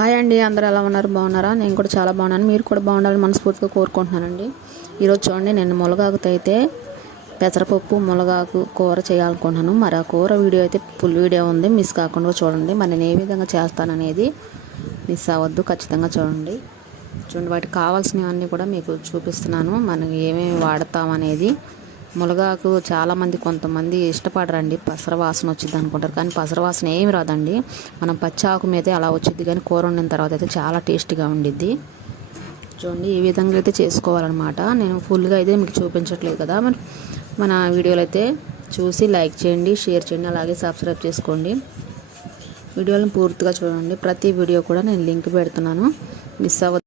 Hi అండి, అందరూ ఎలా ఉన్నారు? బాగున్నారా? నేను కూడా చాలా బాగున్నాను. మీరు కూడా బాగుండాలని మనస్ఫూర్తిగా కోరుకుంటున్నానండి. ఈరోజు చూడండి, నేను మునగాకుతో అయితే పెసరపప్పు మునగాకు కూర చేయాలనుకుంటున్నాను. మరి ఆ కూర వీడియో అయితే ఫుల్ వీడియో ఉంది, మిస్ కాకుండా చూడండి. మరి నేను ఏ విధంగా చేస్తాననేది మిస్ అవ్వద్దు, ఖచ్చితంగా చూడండి. వాటికి కావాల్సినవన్నీ కూడా మీకు చూపిస్తున్నాను. మనం ఏమేమి వాడతాం అనేది. మునగాకు చాలామంది కొంతమంది ఇష్టపడరండి, పసర వాసన వచ్చింది అనుకుంటారు. కానీ పసర వాసన ఏమి రాదండి. మనం పచ్చి ఆకు మీదే అలా వచ్చింది, కానీ కూర వండిన తర్వాత అయితే చాలా టేస్టీగా ఉండిద్ది. చూడండి, ఈ విధంగా అయితే చేసుకోవాలన్నమాట. నేను ఫుల్గా అయితే మీకు చూపించట్లేదు కదా. మరి మన వీడియోలు అయితే చూసి లైక్ చేయండి, షేర్ చేయండి, అలాగే సబ్స్క్రైబ్ చేసుకోండి. వీడియోలను పూర్తిగా చూడండి. ప్రతి వీడియో కూడా నేను లింక్ పెడుతున్నాను, మిస్ అవ్వద్దు.